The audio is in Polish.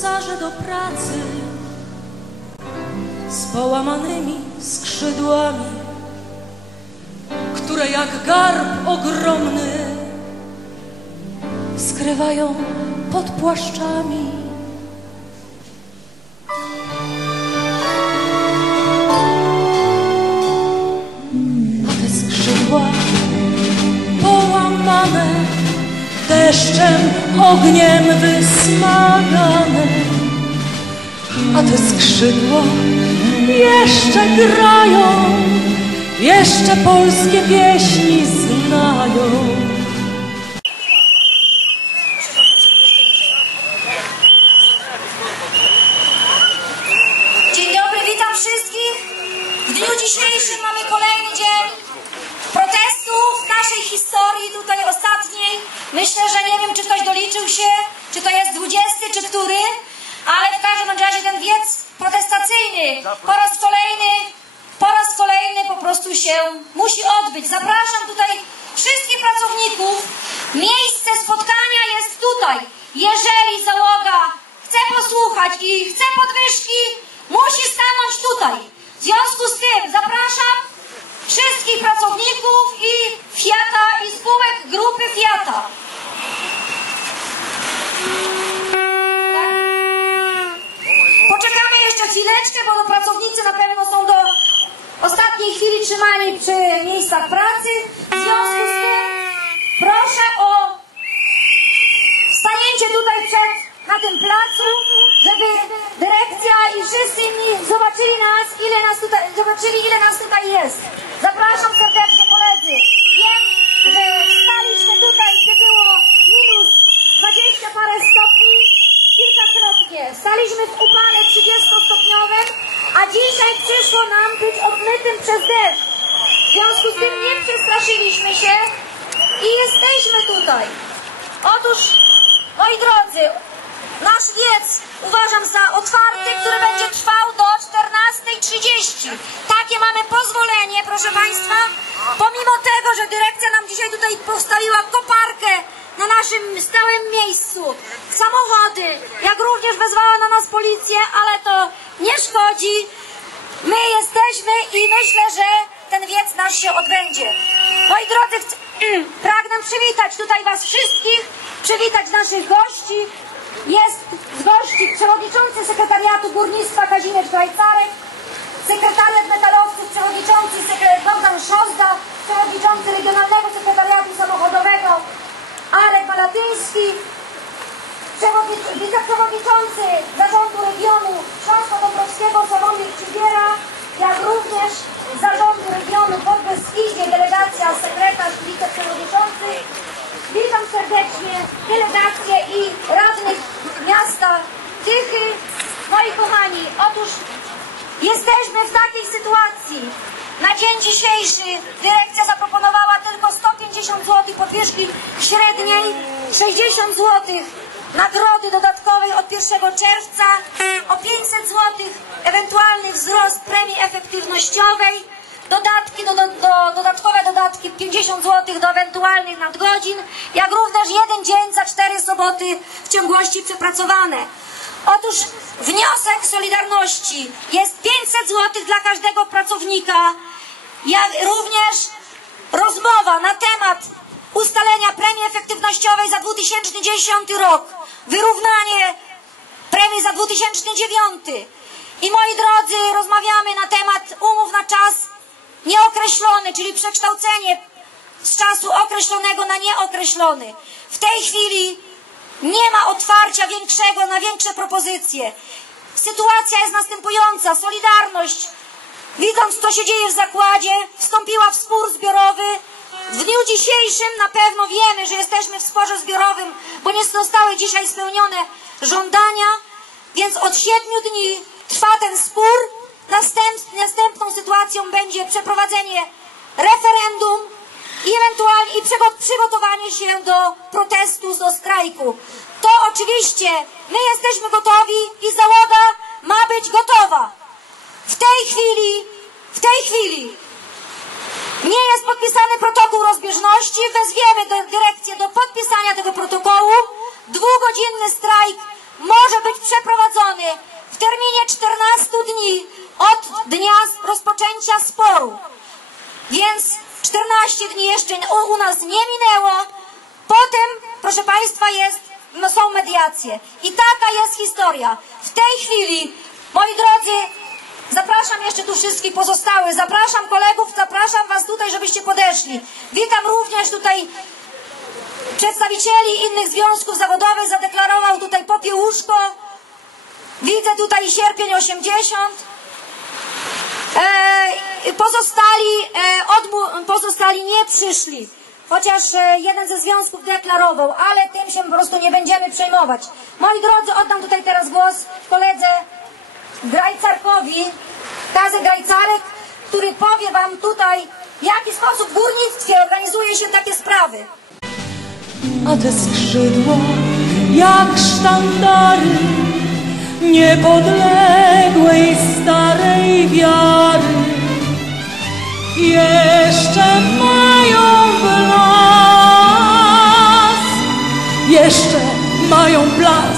husarze do pracy z połamanymi skrzydłami, które jak garb ogromny skrywają pod płaszczami. Deszczem, ogniem wysmagane, a te skrzydła jeszcze grają, jeszcze polskie pieśni znają. Dzień dobry, witam wszystkich. W dniu dzisiejszym mamy kolejny dzień protestu w naszej historii, tutaj ostatniej. Myślę, że nie wiem, czy ktoś doliczył się, czy to jest 20 czy który, ale w każdym razie ten wiec protestacyjny po raz kolejny, po raz kolejny po prostu musi odbyć. Zapraszam tutaj wszystkich pracowników. Miejsce spotkania jest tutaj. Jeżeli załoga chce posłuchać i chce podwyżki, musi stanąć tutaj. W związku z tym zapraszam wszystkich pracowników i Fiata i spółek grupy Fiata. Poczekamy jeszcze chwileczkę, bo pracownicy na pewno są chwili trzymani przy miejscach pracy. W związku z tym proszę o stanięcie tutaj przed, na tym placu, żeby dyrekcja i wszyscy inni zobaczyli nas, ile nas tutaj, zobaczyli ile nas tutaj jest. Zapraszam serdecznie koledzy. Wiem, że staliśmy tutaj, gdzie było minus 20 parę stopni, kilkakrotnie. Staliśmy w upale 30-stopniowym, a dzisiaj przyszło nam być obmytym przez deszcz. W związku z tym nie przestraszyliśmy się i jesteśmy tutaj. Otóż, moi drodzy, nasz wiec uważam za otwarty, który będzie trwał do 14.30. Takie mamy pozwolenie, proszę Państwa. Pomimo tego, że dyrekcja nam dzisiaj tutaj postawiła koparkę na naszym stałym miejscu, samochody, jak również wezwała na nas policję, ale to nie szkodzi. My jesteśmy i myślę, że ten wiec nasz się odbędzie. Moi drodzy, chcę, pragnę przywitać tutaj Was wszystkich, przywitać naszych gości. Jest z gości przewodniczący sekretariatu górnictwa Kazimierz Grajcarek, sekretariat metalowców, przewodniczący Bogdan Szozda, przewodniczący Regionalnego Sekretariatu Samochodowego Arek Malatyński, przewodnic- wiceprzewodniczący Zarządu Regionu Śląsko-Dąbrowskiego Sławomir Czybiera, jak również Zarządu Regionu Podbeskidzie delegacja sekretarz i wiceprzewodniczący. Witam serdecznie delegację i radnych miasta Tychy. Moi kochani, otóż jesteśmy w takiej sytuacji. Na dzień dzisiejszy dyrekcja zaproponowała tylko 150 zł podwyżki średniej, 60 zł nagrody dodatkowej od 1 czerwca, o 500 zł ewentualny wzrost premii efektywnościowej, dodatki do, do, do, dodatkowe dodatki 50 zł do ewentualnych nadgodzin, jak również jeden dzień za cztery soboty w ciągłości przepracowane. Otóż wniosek Solidarności jest 500 zł dla każdego pracownika, jak również rozmowa na temat ustalenia premii efektywnościowej za 2010 rok, wyrównanie premii za 2009. I moi drodzy, rozmawiamy na temat umów na czas nieokreślony, czyli przekształcenie z czasu określonego na nieokreślony. W tej chwili nie ma otwarcia większego na większe propozycje. Sytuacja jest następująca. Solidarność, widząc co się dzieje w zakładzie, wstąpiła w spór zbiorowy. W dniu dzisiejszym na pewno wiemy, że jesteśmy w sporze zbiorowym, bo nie zostały dzisiaj spełnione żądania, więc od siedmiu dni trwa ten spór. Następ, następną sytuacją będzie przeprowadzenie referendum i ewentualnie i przygo- przygotowanie się do protestu, do strajku. To oczywiście my jesteśmy gotowi i załoga ma być gotowa. W tej chwili, w tej chwili nie jest podpisany protokół rozbieżności. Wezwiemy dyrekcję do podpisania tego protokołu. Dwugodzinny strajk może być przeprowadzony w terminie 14 dni od dnia rozpoczęcia sporu. Więc 14 dni jeszcze u u nas nie minęło. Potem, proszę Państwa, jest, no są mediacje. I taka jest historia. W tej chwili, moi drodzy, zapraszam jeszcze tu wszystkich pozostałych, zapraszam kolegów, zapraszam Was tutaj, żebyście podeszli. Witam również tutaj przedstawicieli innych związków zawodowych, zadeklarował tutaj Popiełuszko. Widzę tutaj sierpień 80. E, pozostali, e, pozostali nie przyszli. Chociaż e, jeden ze związków deklarował, ale tym się po prostu nie będziemy przejmować. Moi drodzy, oddam tutaj teraz głos koledze Grajcarkowi, Kazy Grajcarek, który powie Wam tutaj, w jaki sposób w górnictwie organizuje się takie sprawy. a te skrzydła jak sztandary niepodległej starej wiary jeszcze mają blask, jeszcze mają blask.